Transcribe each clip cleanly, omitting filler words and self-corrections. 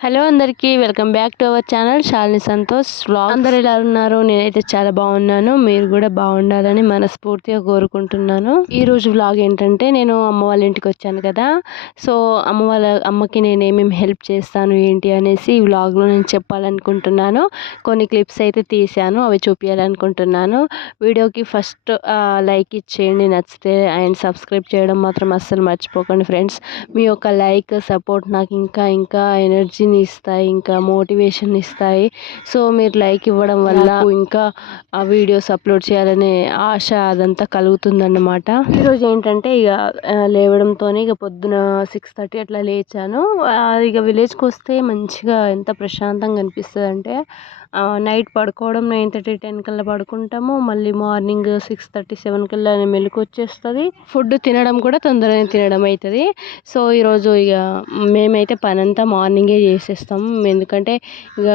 Hello అందరికీ welcome back to our channel Shalini Santosh vlogs. అందరు ఎలా ఉన్నారు? నేనైతే చాలా బాగున్నాను. మీరు కూడా బాగుండాలని మనస్ఫూర్తిగా కోరుకుంటున్నాను. ఈ రోజు వ్లాగ్ ఏంటంటే, నేను అమ్మ వాళ్ళ ఇంటికి వచ్చాను కదా, సో అమ్మకి నేను ఏమేమి హెల్ప్ చేస్తాను ఏంటి అనేసి ఈ వ్లాగ్లో నేను చెప్పాలనుకుంటున్నాను. కొన్ని క్లిప్స్ అయితే తీసాను, అవి చూపించాలనుకుంటున్నాను. వీడియోకి ఫస్ట్ లైక్ ఇచ్చేయండి నచ్చితే, అండ్ సబ్స్క్రైబ్ చేయడం మాత్రం అస్సలు మర్చిపోకండి ఫ్రెండ్స్. మీ యొక్క లైక్ సపోర్ట్ నాకు ఇంకా ఎనర్జీని ఇస్తాయి, ఇంకా మోటివేషన్ ఇస్తాయి. సో మీరు లైక్ ఇవ్వడం వల్ల ఇంకా ఆ వీడియోస్ అప్లోడ్ చేయాలనే ఆశ అదంతా కలుగుతుందన్నమాట. ఈరోజు ఏంటంటే ఇక లేవడంతో ఇక పొద్దున 6:30 అట్లా లేచాను. ఇక విలేజ్కి వస్తే మంచిగా ఎంత ప్రశాంతంగా అనిపిస్తుంది అంటే, నైట్ పడుకోవడం 9:30 10 కల్లా పడుకుంటాము. మళ్ళీ మార్నింగ్ 6:30 7 కల్లా మెలకు వచ్చేస్తుంది. ఫుడ్ తినడం కూడా తొందరగా తినడం అవుతుంది. సో ఈరోజు ఇక మేమైతే పని అంతా మార్నింగే చేసేస్తాం. ఎందుకంటే ఇక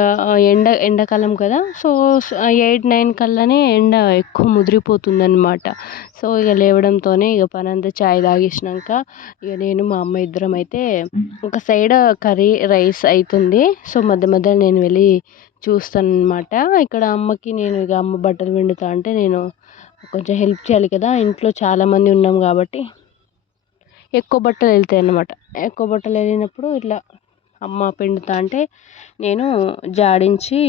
ఎండాకాలం కదా, సో 8 9 కల్లానే ఎండ ఎక్కువ ముదిరిపోతుంది అనమాట. సో ఇక లేవడంతోనే ఇక పని అంతా చాయ్ తాగేసినాక ఇక నేను మా అమ్మ ఇద్దరం అయితే ఒక సైడ్ కర్రీ రైస్ అవుతుంది. సో మధ్య మధ్యలో నేను వెళ్ళి చూస్తాను అనమాట. ఇక్కడ అమ్మకి నేను ఇక అమ్మ బట్టలు పిండుతా అంటే నేను కొంచెం హెల్ప్ చేయాలి కదా, ఇంట్లో చాలామంది ఉన్నాం కాబట్టి ఎక్కువ బట్టలు వెళ్తాయి అన్నమాట. ఎక్కువ బట్టలు వెళ్ళినప్పుడు ఇట్లా అమ్మ పిండుతా అంటే నేను జాడించి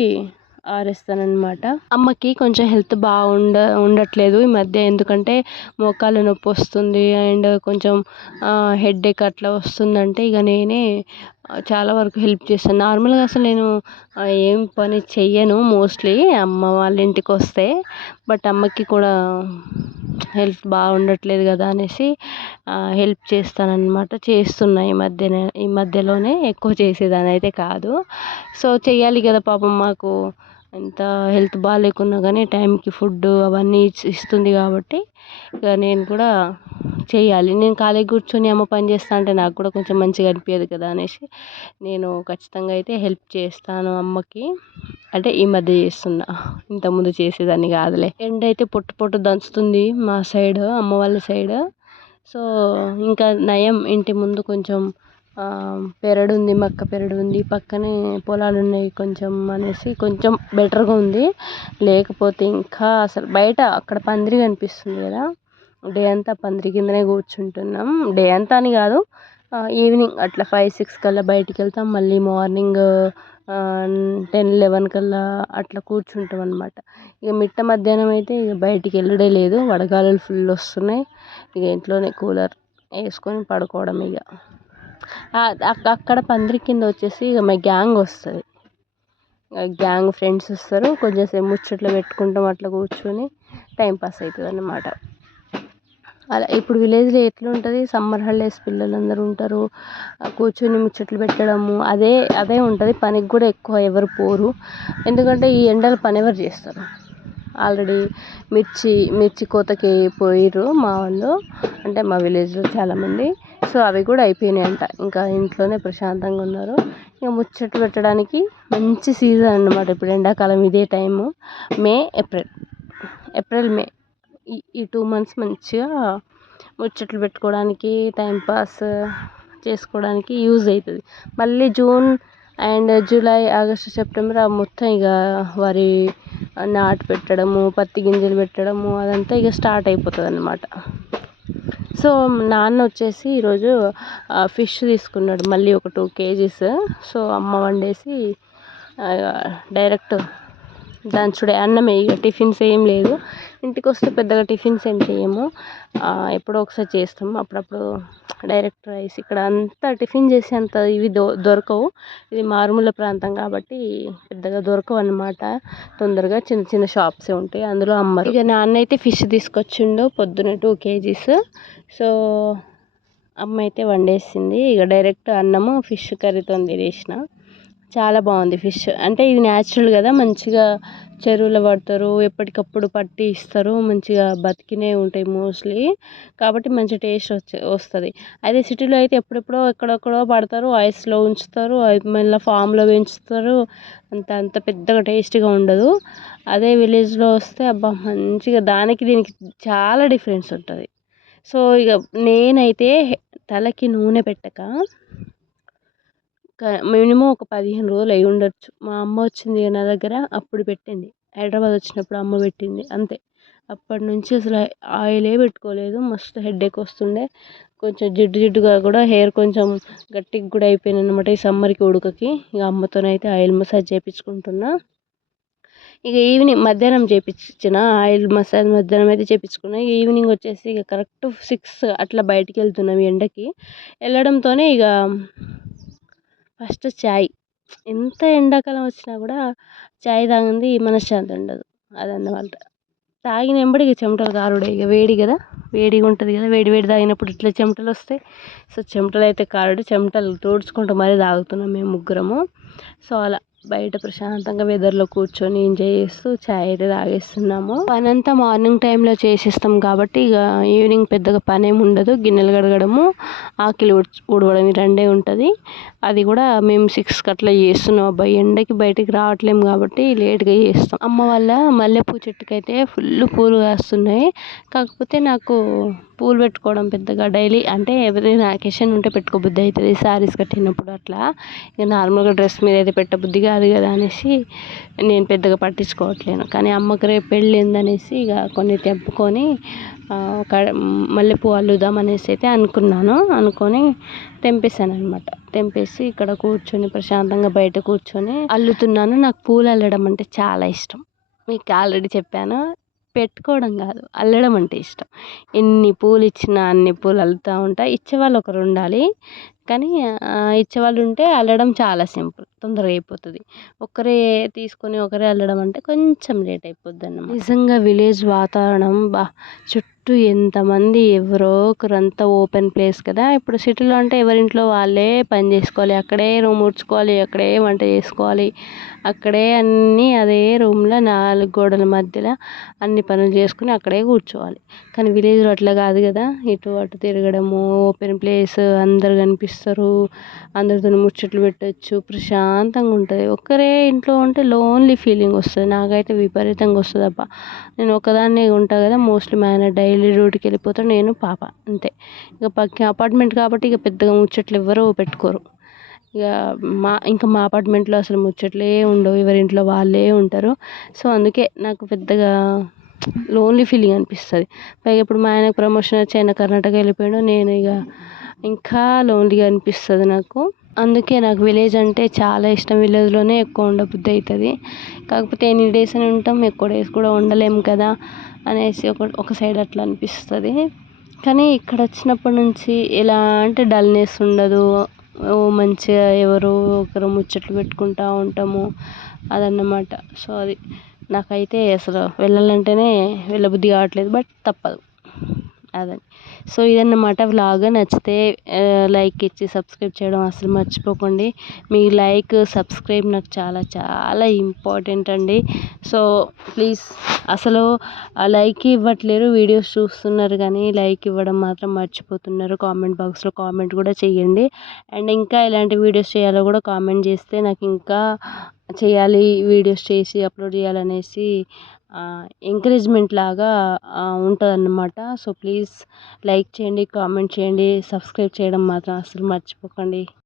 ఆరేస్తానన్నమాట. అమ్మకి కొంచెం హెల్త్ ఉండట్లేదు ఈ మధ్య. ఎందుకంటే మోకాళ్ళ నొప్పి వస్తుంది అండ్ కొంచెం హెడేక్ అట్లా వస్తుందంటే ఇక నేనే చాలా వరకు హెల్ప్ చేస్తాను. నార్మల్గా అసలు నేను ఏం పని చెయ్యను మోస్ట్లీ అమ్మ వాళ్ళ ఇంటికి వస్తే. బట్ అమ్మకి కూడా హెల్త్ బాగుండట్లేదు కదా అనేసి హెల్ప్ చేస్తానన్నమాట. చేస్తున్నా ఈ మధ్యలోనే, ఎక్కువ చేసేదాన్ని అయితే కాదు. సో చెయ్యాలి కదా పాపం, మాకు ఎంత హెల్త్ బాగాలేకున్నా కానీ టైంకి ఫుడ్ అవన్నీ ఇస్తుంది కాబట్టి ఇక నేను కూడా చేయాలి. నేను ఖాళీగా కూర్చొని అమ్మ పని చేస్తా అంటే నాకు కూడా కొంచెం మంచిగా అనిపించదు కదా అనేసి నేను ఖచ్చితంగా అయితే హెల్ప్ చేస్తాను అమ్మకి. అంటే ఈ మధ్య చేస్తున్నా, ఇంతకుముందు చేసేదాన్ని కాదులే. ఎండ అయితే పొట్టు దంచుతుంది మా సైడ్, అమ్మ వాళ్ళ సైడ్. సో ఇంకా నయం, ఇంటి ముందు కొంచెం పెరడు ఉంది, మక్క పెరడు ఉంది, పక్కనే పొలాలు ఉన్నాయి కొంచెం అనేసి కొంచెం బెటర్గా ఉంది. లేకపోతే ఇంకా అసలు బయట అక్కడ పందిరి కనిపిస్తుంది కదా, డే అంతా పందిరి కిందనే కూర్చుంటున్నాం. డే అంతా అని కాదు, ఈవినింగ్ అట్లా 5 6 కల్లా బయటికి వెళ్తాం. మళ్ళీ మార్నింగ్ 10 11 కల్లా అట్లా కూర్చుంటాం అనమాట. ఇక మిట్ట మధ్యాహ్నం అయితే ఇక బయటికి వెళ్ళడే లేదు, వడగాలులు ఫుల్ వస్తున్నాయి. ఇక ఇంట్లోనే కూలర్ వేసుకొని పడుకోవడం. ఇక అక్కడ పందిరి కింద వచ్చేసి ఇక మా గ్యాంగ్ వస్తుంది. గ్యాంగ్ ఫ్రెండ్స్ వస్తారు, కొంచెంసేపు ముచ్చట్లు పెట్టుకుంటాం, అట్లా కూర్చొని టైంపాస్ అవుతుంది అన్నమాట. అలా ఇప్పుడు విలేజ్లో ఎట్లుంటుంది, సమ్మర్ హాలిడేస్ పిల్లలందరూ ఉంటారు, కూర్చొని ముచ్చట్లు పెట్టడము అదే ఉంటుంది. పనికి కూడా ఎక్కువ ఎవరు పోరు, ఎందుకంటే ఈ ఎండలు పని ఎవరు చేస్తారు. ఆల్రెడీ మిర్చి కోతకి పోయిర్రు మా వాళ్ళు, అంటే మా విలేజ్లో చాలామంది. సో అవి కూడా అయిపోయినాయి అంట. ఇంకా ఇంట్లోనే ప్రశాంతంగా ఉన్నారు. ఇక ముచ్చట్లు పెట్టడానికి మంచి సీజన్ అన్నమాట ఇప్పుడు ఎండాకాలం. ఇదే టైము ఏప్రిల్ మే ఈ 2 months మంచిగా ముచ్చట్లు పెట్టుకోవడానికి, టైంపాస్ చేసుకోవడానికి యూజ్ అవుతుంది. మళ్ళీ June and July August September మొత్తం ఇక వరి నాటు పెట్టడము, పత్తి గింజలు పెట్టడము అదంతా ఇక స్టార్ట్ అయిపోతుంది అన్నమాట. సో నాన్న వచ్చేసి ఈరోజు ఫిష్ తీసుకున్నాడు, మళ్ళీ ఒక 2 kgs. సో అమ్మ వండేసి డైరెక్ట్ దంచుడే, అన్నమే. ఇక టిఫిన్స్ ఏం లేదు, ఇంటికి వస్తే పెద్దగా టిఫిన్స్ ఏం చేయము, ఎప్పుడో ఒకసారి చేస్తాము. అప్పుడప్పుడు డైరెక్ట్ రైస్. ఇక్కడ అంతా టిఫిన్ చేసేంత ఇవి దొరకవు, ఇది మారుమూల ప్రాంతం కాబట్టి పెద్దగా దొరకవు అన్నమాట. తొందరగా చిన్న చిన్న షాప్సే ఉంటాయి, అందులో అమ్మరు. ఇక నాన్న అయితే ఫిష్ తీసుకొచ్చిండు పొద్దున 2 kgs. సో అమ్మ అయితే వండేసింది. ఇక డైరెక్ట్ అన్నము ఫిష్ కర్రీతో తినేసిన. చాలా బాగుంది ఫిష్. అంటే ఇది న్యాచురల్ కదా, మంచిగా చెరువులో పడతారు, ఎప్పటికప్పుడు పట్టి ఇస్తారు, మంచిగా బతికినవి ఉంటాయి మోస్ట్లీ, కాబట్టి మంచి టేస్ట్ వస్తుంది. అదే సిటీలో అయితే ఎప్పుడెప్పుడో ఎక్కడెక్కడో పడతారు, ఐస్లో ఉంచుతారు, మళ్ళీ ఫామ్లో పెంచుతారు, అంత పెద్దగా టేస్ట్గా ఉండదు. అదే విలేజ్లో వస్తే అబ్బా మంచిగా, దానికి దీనికి చాలా డిఫరెన్స్ ఉంటుంది. సో ఇక నేనైతే తలకి నూనె పెట్టక మినిమం ఒక 15 రోజులు అయి ఉండొచ్చు. మా అమ్మ వచ్చింది నా దగ్గర అప్పుడు పెట్టింది. హైదరాబాద్ వచ్చినప్పుడు అమ్మ పెట్టింది అంతే. అప్పటి నుంచి అసలు ఆయిలే పెట్టుకోలేదు. మస్తు హెడేక్ వస్తుండే. కొంచెం జిడ్డు జిడ్డుగా కూడా హెయిర్ కొంచెం గట్టిగా కూడా అయిపోయింది అనమాట ఈ సమ్మర్కి ఉడకకి. ఇక అమ్మతోనైతే ఆయిల్ మసాజ్ చేయించుకుంటున్నా. ఇక ఈవినింగ్ మధ్యాహ్నం చేయించిన ఆయిల్ మసాజ్ మధ్యాహ్నం అయితే చేయించుకున్నా. ఈవినింగ్ వచ్చేసి ఇక కరెక్ట్ 6 అట్లా బయటికి వెళ్తున్నాం ఎండకి. వెళ్ళడంతోనే ఇక ఫస్ట్ చాయ్. ఎంత ఎండాకాలం వచ్చినా కూడా చాయ్ తాగింది మనశ్శాంతి ఉండదు. అదన్నమాట. తాగిన వెంబడి ఇక చెమటలు కారుడే. ఇక వేడి కదా, వేడిగా ఉంటుంది కదా, వేడి వేడి తాగినప్పుడు ఇట్లా చెమటలు వస్తాయి. సో చెమటలు అయితే కారుడు, చెమటలు తుడుచుకుంటూ మరీ తాగుతున్నాం మేము ముగ్గురము. సో అలా బయట ప్రశాంతంగా వెదర్లో కూర్చొని ఎంజాయ్ చేస్తూ చాయ్ అయితే తాగేస్తున్నాము. పని అంతా మార్నింగ్ టైంలో చేసేస్తాం కాబట్టి ఇక ఈవినింగ్ పెద్దగా పని ఏమి ఉండదు. గిన్నెలు కడగడము, ఆకిలి ఊడవడం ఈ రెండే ఉంటుంది. అది కూడా మేము 6కి అట్లా చేస్తున్నాం. అబ్బాయి ఎండకి బయటికి రావట్లేము కాబట్టి లేట్గా చేస్తాం. అమ్మ వాళ్ళ మల్లెపూ చెట్టుకైతే ఫుల్ పూలు కాస్తున్నాయి. కాకపోతే నాకు పూలు పెట్టుకోవడం పెద్దగా డైలీ అంటే ఎవరైనా అకేషన్ ఉంటే పెట్టుకోబుద్ధి అవుతుంది. శారీస్ కట్టినప్పుడు అట్లా. ఇక నార్మల్గా డ్రెస్ మీద అయితే పెట్టబుద్ధి కాదు కదా అనేసి నేను పెద్దగా పట్టించుకోవట్లేను. కానీ అమ్మకి రేపు పెళ్ళి ఉందనేసి ఇక కొన్ని తెంపుకొని మల్లెపూ అల్లుదాం అనేసి అయితే అనుకొని తెంపేశాను అనమాట. తెంపేసి ఇక్కడ కూర్చొని ప్రశాంతంగా బయట కూర్చొని అల్లుతున్నాను. నాకు పూలు అల్లడం అంటే చాలా ఇష్టం. మీకు ఆల్రెడీ చెప్పాను. పెట్టుకోవడం కాదు, అల్లడం అంటే ఇష్టం. ఎన్ని పూలు ఇచ్చినా అన్ని పూలు అల్లుతూ ఉంటా. ఇచ్చేవాళ్ళు ఒకరు ఉండాలి. కానీ ఇచ్చేవాళ్ళు ఉంటే అల్లడం చాలా సింపుల్, తొందరగా అయిపోతుంది. ఒకరే తీసుకొని ఒకరే అల్లడం అంటే కొంచెం లేట్ అయిపోద్ది అన్నమాట. నిజంగా విలేజ్ వాతావరణం చుట్టూ ఎంతమంది, ఎవరో ఒకరు, అంతా ఓపెన్ ప్లేస్ కదా. ఇప్పుడు సిటీలో అంటే ఎవరింట్లో వాళ్ళే పని చేసుకోవాలి, అక్కడే రూమ్ ఊడ్చుకోవాలి, అక్కడే వంట చేసుకోవాలి, అక్కడే అన్నీ అదే రూమ్లో 4 గోడల మధ్యలో అన్ని పనులు చేసుకుని అక్కడే కూర్చోవాలి. కానీ విలేజ్లో అట్లా కాదు కదా. ఇటు అటు తిరగడము, ఓపెన్ ప్లేస్, అందరు కనిపిస్తారు, అందరితో ముచ్చట్లు పెట్టచ్చు, ప్రశాంతంగా ఉంటుంది. ఒక్కరే ఇంట్లో ఉంటే లోన్లీ ఫీలింగ్ వస్తుంది. నాకైతే విపరీతంగా వస్తుంది అబ్బా. నేను ఒకదాన్నే ఉంటా కదా మోస్ట్లీ. మా ఆయన డైలీ డ్యూటీకి వెళ్ళిపోతాడు, నేను పాప అంతే. ఇక పక్క అపార్ట్మెంట్ కాబట్టి ఇక పెద్దగా ముచ్చట్లు ఎవ్వరూ పెట్టుకోరు. ఇక మా అపార్ట్మెంట్లో అసలు ముచ్చట్లే ఉండవు, ఎవరింట్లో వాళ్ళే ఉంటారు. సో అందుకే నాకు పెద్దగా లోన్లీ ఫీలింగ్ అనిపిస్తుంది. పైగా ఇప్పుడు మా ఆయనకు ప్రమోషన్ వచ్చి ఆయన కర్ణాటక వెళ్ళిపోయాడు. నేను ఇక ఇంకా లోన్లీగా అనిపిస్తుంది నాకు. అందుకే నాకు విలేజ్ అంటే చాలా ఇష్టం. విలేజ్లోనే ఎక్కువ ఉండబుద్ధి అవుతుంది. కాకపోతే ఎన్ని డేస్ అని ఉంటాం, ఎక్కువ డేస్ కూడా ఉండలేము కదా అనేసి ఒక సైడ్ అట్లా అనిపిస్తుంది. కానీ ఇక్కడ వచ్చినప్పటి నుంచి ఎలా అంటే డల్నెస్ ఉండదు. మంచిగా ఎవరో ఒకరు ముచ్చట్లు పెట్టుకుంటూ ఉంటాము, అదన్నమాట. సో అది నాకైతే అసలు వెళ్ళాలంటేనే వెళ్ళబుద్ధి కావట్లేదు, బట్ తప్పదు అదని. సో ఇదన్నమాట వ్లాగ్. నచ్చితే లైక్ ఇచ్చి సబ్స్క్రైబ్ చేయడం అసలు మర్చిపోకండి. మీ లైక్, సబ్స్క్రైబ్ నాకు చాలా చాలా ఇంపార్టెంట్ అండి. సో ప్లీజ్, అసలు లైక్ ఇవ్వట్లేరు, వీడియోస్ చూస్తున్నారు కానీ లైక్ ఇవ్వడం మాత్రం మర్చిపోతున్నారు. కామెంట్ బాక్స్లో కామెంట్ కూడా చేయండి. అండ్ ఇంకా ఎలాంటి వీడియోస్ చేయాలో కూడా కామెంట్ చేస్తే నాకు ఇంకా చేయాలి, వీడియోస్ చేసి అప్లోడ్ చేయాలనేసి ఎంకరేజ్మెంట్ లాగా ఉంటుంది అన్నమాట. సో ప్లీజ్ లైక్ చేయండి, కామెంట్ చేయండి, సబ్స్క్రైబ్ చేయడం మాత్రం అసలు మర్చిపోకండి.